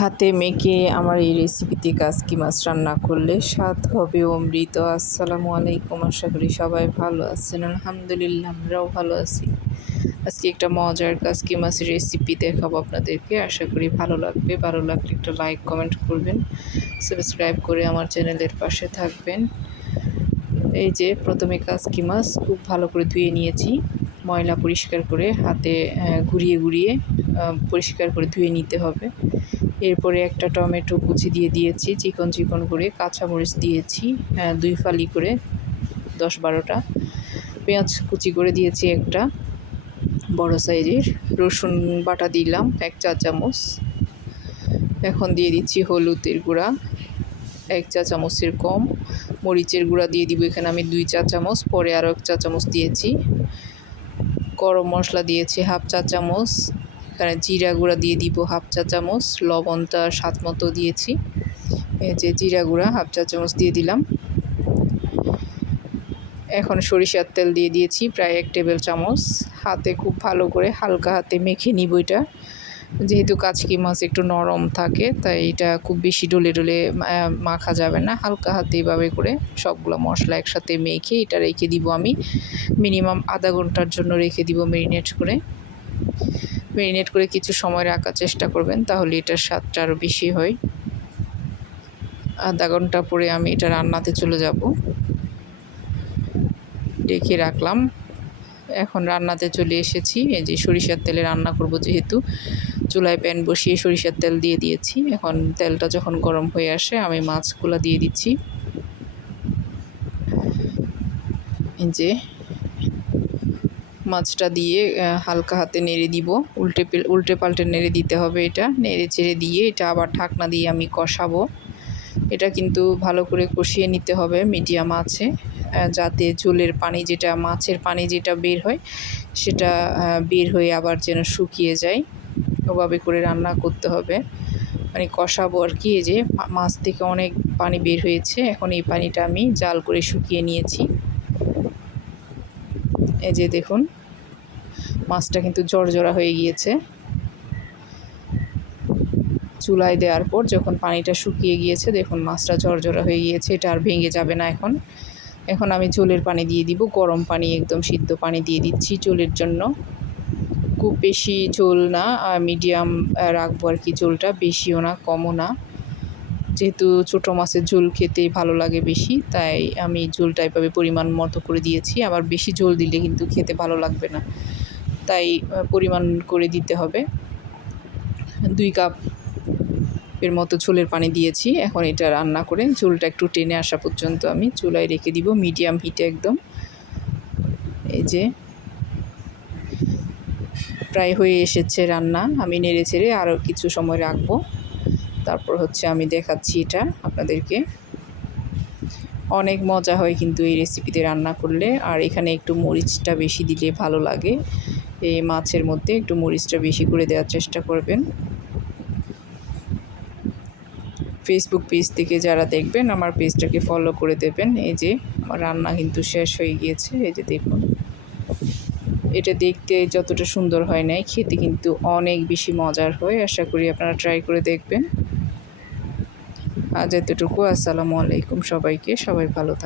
হাতে মেখে আমার এই রেসিপিতে কাসকি মাছ রান্না করলে স্বাদ হবে? অমৃত, আসসালামু আলাইকুম। আশা করি সবাই ভালো আছেন। আলহামদুলিল্লাহ, আমরাও ভালো আছি। আজকে একটা মজার কাসকি মাছের রেসিপি দেখাবো আপনাদেরকে। আশা করি ভালো লাগবে। ভালো লাগলে একটা লাইক কমেন্ট করবেন। সাবস্ক্রাইব করে আমার চ্যানেলের পাশে থাকবেন। এই যে প্রথমে কাসকি মাছ খুব ভালো করে ধুয়ে নিয়েছি। ময়লা পরিষ্কার করে হাতে ঘুরিয়ে ঘুরিয়ে পরিষ্কার করে ধুয়ে নিতে হবে। এরপরে একটা টমেটো কুচি দিয়ে দিয়েছি, চিকন চিকন করে কাঁচামরিচ দিয়েছি হ্যাঁ দুই ফালি করে, দশ বারোটা। পেঁয়াজ কুচি করে দিয়েছি একটা, বড় সাইজের। রসুন বাটা দিলাম, এক চা চামচ। এখন দিয়ে দিচ্ছি হলুদের গুঁড়া, এক চা চামচের কম। মরিচের গুঁড়া দিয়ে দিব এখানে আমি দুই চা চামচ, পরে আরও এক চা চামচ দিয়েছি। গরম মশলা দিয়েছি হাফ চা চামচ। এখানে জিরা গুঁড়া দিয়ে দিব হাফ চা চামচ লবণটা স্বাদ মতো দিয়েছি। এই যে জিরা গুঁড়া, হাফ চা চামচ দিয়ে দিলাম। এখন সরিষার তেল দিয়ে দিয়েছি প্রায় এক টেবিল চামচ। হাতে খুব ভালো করে হালকা হাতে মেখে নিব এটা। যেহেতু কাচকি মাছ একটু নরম থাকে, তাই এটা খুব বেশি ডলে ডলে মাখা যাবে না। হালকা হাতে এভাবে করে সবগুলো মশলা একসাথে মেখে এটা রেখে দিব আমি। মিনিমাম আধা ঘণ্টার জন্য রেখে দিব মেরিনেট করে। মেরিনেট করে কিছু সময় রাখার চেষ্টা করবেন, তাহলে এটার স্বাদটা আরও বেশি হয়। আধা ঘণ্টা পরে আমি এটা রান্নাতে চলে যাব। ডেকে রাখলাম। এখন রান্নাতে চলে এসেছি। এই যে সরিষার তেলে রান্না করব যেহেতু, চুলায় প্যান বসিয়ে সরিষার তেল দিয়ে দিয়েছি। এখন তেলটা যখন গরম হয়ে আসে, আমি মাছগুলো দিয়ে দিচ্ছি। এই যে মাছটা দিয়ে হালকা হাতে নেড়ে দিব। উল্টে উল্টে পাল্টে নেড়ে দিতে হবে এটা। নেড়ে চেড়ে দিয়ে এটা আবার ঢাকনা দিয়ে আমি কষাবো। এটা কিন্তু ভালো করে কষিয়ে নিতে হবে, মিডিয়াম আছে যাতে ঝোলের পানি যেটা, মাছের পানি যেটা বের হয়, সেটা বের হয়ে আবার যেন শুকিয়ে যায়। ওভাবে করে রান্না করতে হবে। মানে কষাবো আর কি যে মাছ থেকে অনেক পানি বের হয়েছে, এখন এই পানিটা আমি জাল করে শুকিয়ে নিয়েছি। এই যে দেখুন, মাছটা কিন্তু জড়জড়া হয়ে গিয়েছে। চুলায় দেওয়ার পর যখন পানিটা শুকিয়ে গিয়েছে, দেখুন মাছটা জড়জড়া হয়ে গিয়েছে, এটা আর ভেঙে যাবে না এখন। এখন আমি চুলের পানি দিয়ে দিব, গরম পানি, একদম সিদ্ধ পানি দিয়ে দিচ্ছি চুলের জন্য। খুব বেশি ঝোল না মিডিয়াম রাখব আর কি ঝোলটা, বেশিও না, কমও না। যেহেতু ছোটো মাছের ঝোল খেতেই ভালো লাগে বেশি, তাই আমি ঝোলটা এভাবে পরিমাণ মতো করে দিয়েছি। আবার বেশি ঝোল দিলে কিন্তু খেতে ভালো লাগবে না। তাই পরিমাণ করে দিতে হবে। দুই কাপ এর মতো ঝোলের পানি দিয়েছি। এখন এটা রান্না করে ঝোলটা একটু টেনে আসা পর্যন্ত আমি চুলায় রেখে দিব মিডিয়াম হিটে একদম। এই যে প্রায় হয়ে এসেছে রান্না। আমি নেড়ে ছেড়ে আরও কিছু সময় রাখব। তারপর হচ্ছে আমি দেখাচ্ছি এটা আপনাদেরকে। অনেক মজা হয় কিন্তু এই রেসিপিতে রান্না করলে। আর এখানে একটু মরিচটা বেশি দিলে ভালো লাগে। এই মাছের মধ্যে একটু মরিচটা বেশি করে দেওয়ার চেষ্টা করবেন। ফেসবুক পেজ থেকে যারা দেখবেন, আমার পেজটাকে ফলো করে দেবেন। এই যে, আমার রান্না কিন্তু শেষ হয়ে গিয়েছে। এই যে দেখুন। এটা দেখতে যতটা সুন্দর হয় নাই, খেতে কিন্তু অনেক বেশি মজার হয়, আশা করি আপনারা ট্রাই করে দেখবেন। আজ এতটুকু, আসসালামু আলাইকুম সবাইকে, সবাই ভালো থাক